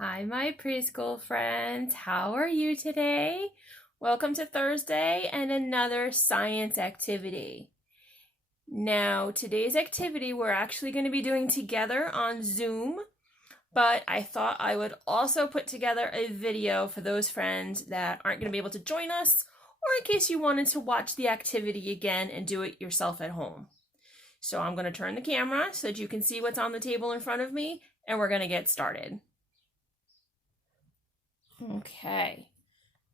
Hi, my preschool friends. How are you today? Welcome to Thursday and another science activity. Now, today's activity we're actually going to be doing together on Zoom, but I thought I would also put together a video for those friends that aren't going to be able to join us, or in case you wanted to watch the activity again and do it yourself at home. So I'm going to turn the camera so that you can see what's on the table in front of me, and we're going to get started. Okay,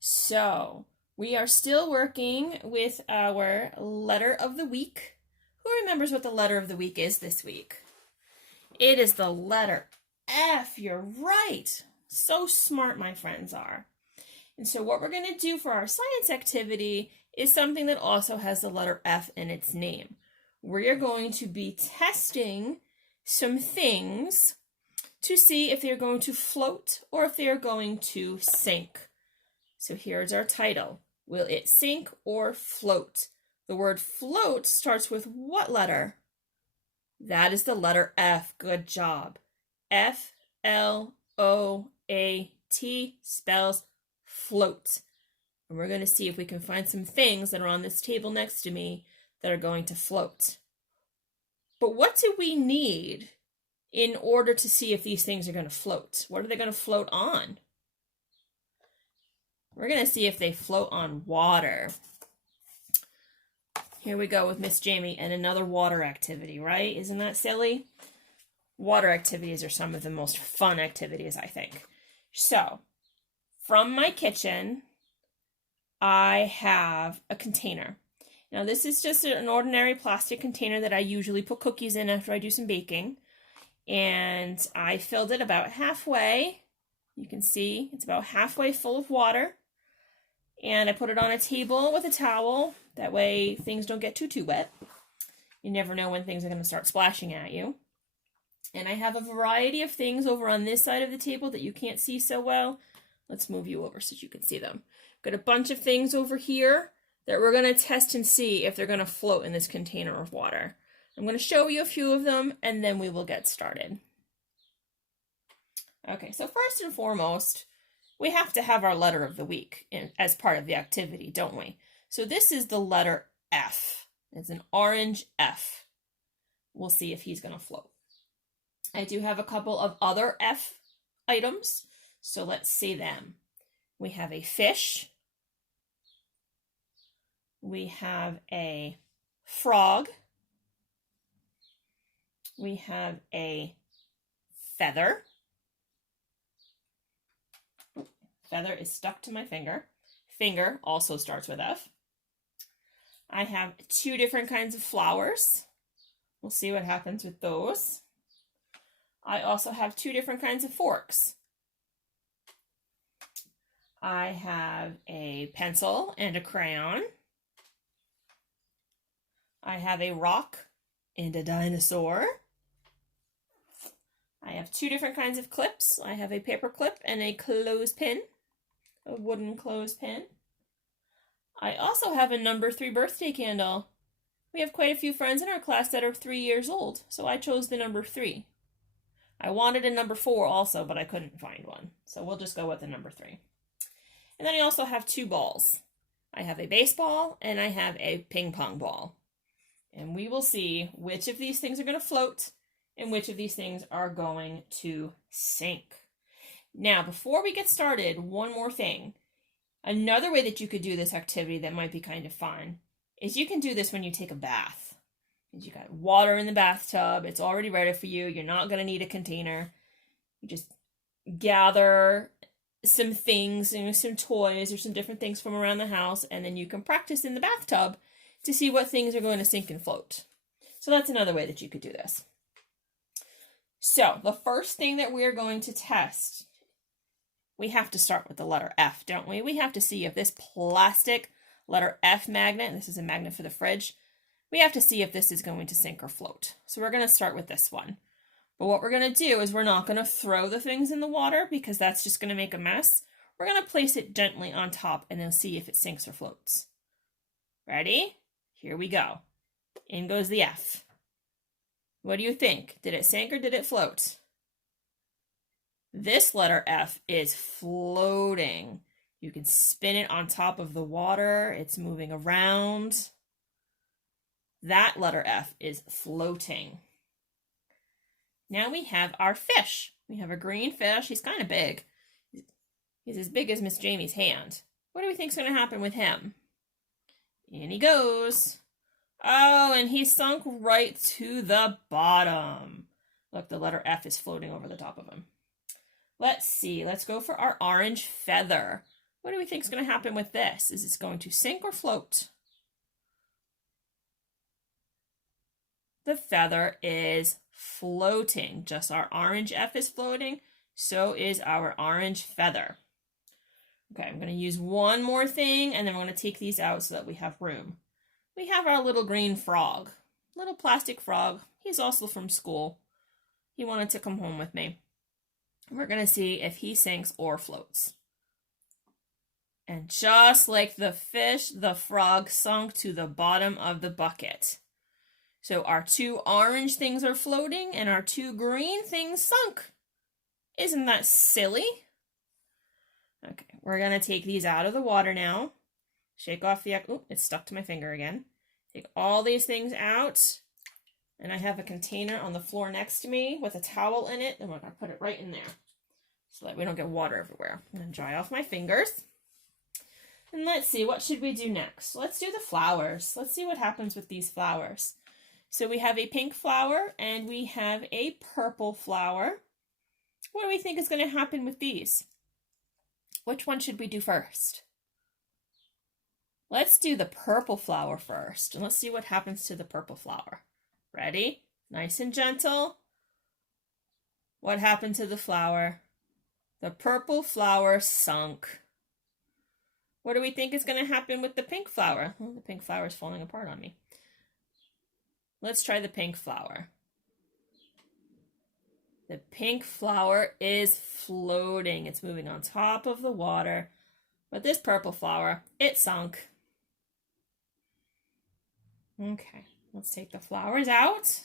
so we are still working with our letter of the week. Who remembers what the letter of the week is this week? It is the letter F. You're right. So smart my friends are. And so what we're going to do for our science activity is something that also has the letter F in its name. We're going to be testing some things to see if they're going to float or if they're going to sink. So here's our title. Will it sink or float? The word float starts with what letter? That is the letter F. Good job. F-L-O-A-T spells float. And we're going to see if we can find some things that are on this table next to me that are going to float. But what do we need in order to see if these things are going to float? What are they going to float on? We're going to see if they float on water. Here we go with Miss Jamie and another water activity, right? Isn't that silly? Water activities are some of the most fun activities, I think. So, from my kitchen, I have a container. Now, this is just an ordinary plastic container that I usually put cookies in after I do some baking. And I filled it about halfway. You can see it's about halfway full of water. And I put it on a table with a towel. That way things don't get too wet. You never know when things are going to start splashing at you. And I have a variety of things over on this side of the table that you can't see so well. Let's move you over so you can see them. Got a bunch of things over here that we're going to test and see if they're going to float in this container of water. I'm going to show you a few of them, and then we will get started. Okay, so first and foremost, we have to have our letter of the week as part of the activity, don't we? So this is the letter F. It's an orange F. We'll see if he's going to float. I do have a couple of other F items, so let's see them. We have a fish. We have a frog. We have a feather. Feather is stuck to my finger. Finger also starts with F. I have two different kinds of flowers. We'll see what happens with those. I also have two different kinds of forks. I have a pencil and a crayon. I have a rock and a dinosaur. I have two different kinds of clips. I have a paper clip and a clothespin, a wooden clothespin. I also have a number 3 birthday candle. We have quite a few friends in our class that are 3 years old, so I chose the number 3. I wanted a number 4 also, but I couldn't find one, so we'll just go with the number 3. And then I also have 2 balls. I have a baseball and I have a ping pong ball. And we will see which of these things are going to float and which of these things are going to sink. Now, before we get started, one more thing. Another way that you could do this activity that might be kind of fun is you can do this when you take a bath. You got water in the bathtub. It's already ready for you. You're not going to need a container. You just gather some things, some toys or some different things from around the house, and then you can practice in the bathtub to see what things are going to sink and float. So that's another way that you could do this. So the first thing that we're going to test, we have to start with the letter F, don't we? We have to see if this plastic letter F magnet, this is a magnet for the fridge, we have to see if this is going to sink or float. So we're going to start with this one. But what we're going to do is we're not going to throw the things in the water because that's just going to make a mess. We're going to place it gently on top and then see if it sinks or floats. Ready? Here we go. In goes the F. What do you think? Did it sink or did it float? This letter F is floating. You can spin it on top of the water. It's moving around. That letter F is floating. Now we have our fish. We have a green fish. He's kind of big. He's as big as Miss Jamie's hand. What do we think is going to happen with him? In he goes. Oh, and he sunk right to the bottom. Look, the letter F is floating over the top of him. Let's see. Let's go for our orange feather. What do we think is going to happen with this? Is it going to sink or float? The feather is floating. Just our orange F is floating. So is our orange feather. Okay, I'm going to use one more thing, and then we're going to take these out so that we have room. We have our little green frog. Little plastic frog. He's also from school. He wanted to come home with me. We're going to see if he sinks or floats. And just like the fish, the frog sunk to the bottom of the bucket. So our two orange things are floating and our two green things sunk. Isn't that silly? Okay, we're going to take these out of the water now. Shake off the... Oh, it's stuck to my finger again. Take all these things out. And I have a container on the floor next to me with a towel in it. And we're going to put it right in there so that we don't get water everywhere. I'm going to dry off my fingers. And let's see, what should we do next? Let's do the flowers. Let's see what happens with these flowers. So we have a pink flower and we have a purple flower. What do we think is going to happen with these? Which one should we do first? Let's do the purple flower first. And let's see what happens to the purple flower. Ready? Nice and gentle. What happened to the flower? The purple flower sunk. What do we think is going to happen with the pink flower? Oh, the pink flower is falling apart on me. Let's try the pink flower. The pink flower is floating. It's moving on top of the water. But this purple flower, it sunk. Okay, let's take the flowers out.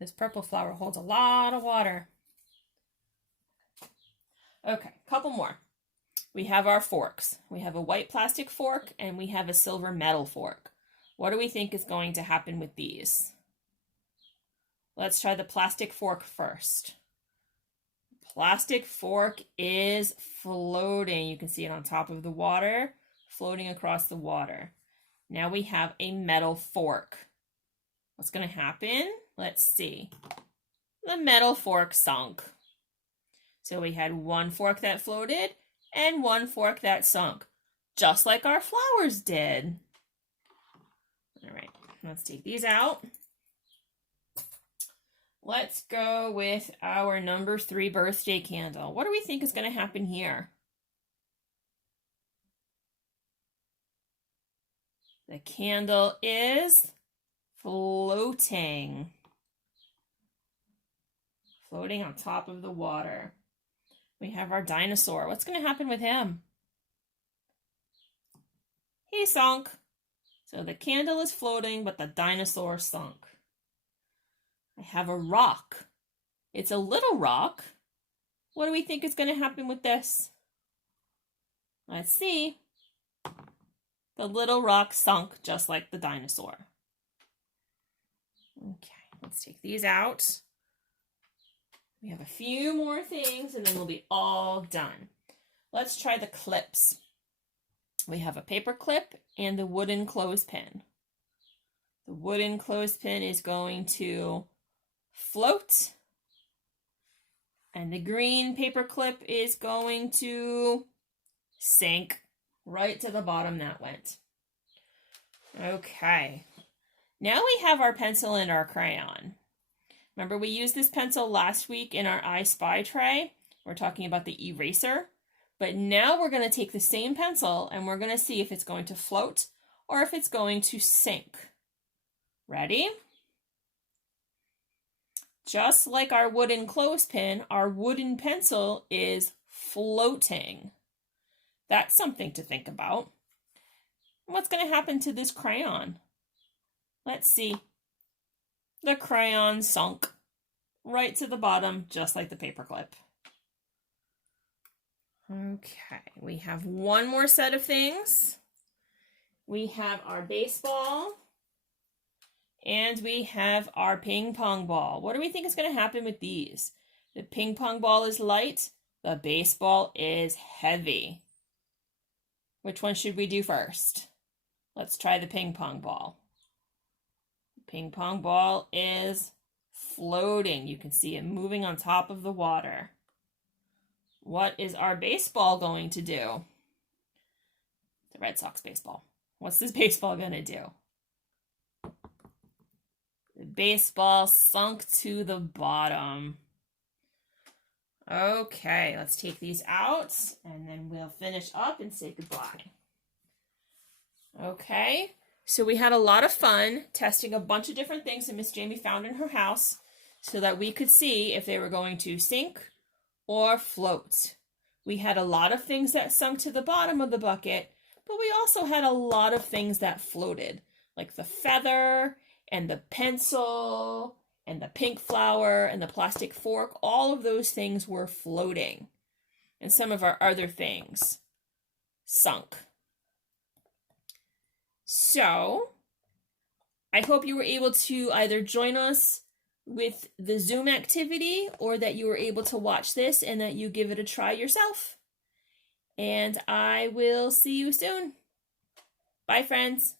This purple flower holds a lot of water. Okay, couple more. We have our forks. We have a white plastic fork and we have a silver metal fork. What do we think is going to happen with these? Let's try the plastic fork first. Plastic fork is floating. You can see it on top of the water, floating across the water. Now we have a metal fork. What's going to happen? Let's see. The metal fork sunk. So we had one fork that floated and one fork that sunk, just like our flowers did. All right, let's take these out. Let's go with our number 3 birthday candle. What do we think is going to happen here? The candle is floating. Floating on top of the water. We have our dinosaur. What's going to happen with him? He sunk. So the candle is floating, but the dinosaur sunk. I have a rock. It's a little rock. What do we think is going to happen with this? Let's see. The little rock sunk just like the dinosaur. Okay, let's take these out. We have a few more things and then we'll be all done. Let's try the clips. We have a paper clip and the wooden clothespin. The wooden clothespin is going to float. And the green paper clip is going to sink right to the bottom. That went. Okay. Now we have our pencil and our crayon. Remember, we used this pencil last week in our I Spy tray. We're talking about the eraser. But now we're going to take the same pencil and we're going to see if it's going to float or if it's going to sink. Ready? Just like our wooden clothespin, our wooden pencil is floating. That's something to think about. What's going to happen to this crayon? Let's see. The crayon sunk. right to the bottom, just like the paper clip. Okay, we have one more set of things. We have our baseball, and we have our ping pong ball. What do we think is going to happen with these? The ping pong ball is light, the baseball is heavy. Which one should we do first? Let's try the ping pong ball. The ping pong ball is floating. You can see it moving on top of the water. What is our baseball going to do? The Red Sox baseball. What's this baseball going to do? The baseball sunk to the bottom. Okay, let's take these out and then we'll finish up and say goodbye. Okay, so we had a lot of fun testing a bunch of different things that Miss Jamie found in her house so that we could see if they were going to sink or float. We had a lot of things that sunk to the bottom of the bucket, but we also had a lot of things that floated, like the feather and the pencil and the pink flower and the plastic fork. All of those things were floating. And some of our other things sunk. So, I hope you were able to either join us with the Zoom activity or that you were able to watch this and that you give it a try yourself. And I will see you soon. Bye, friends.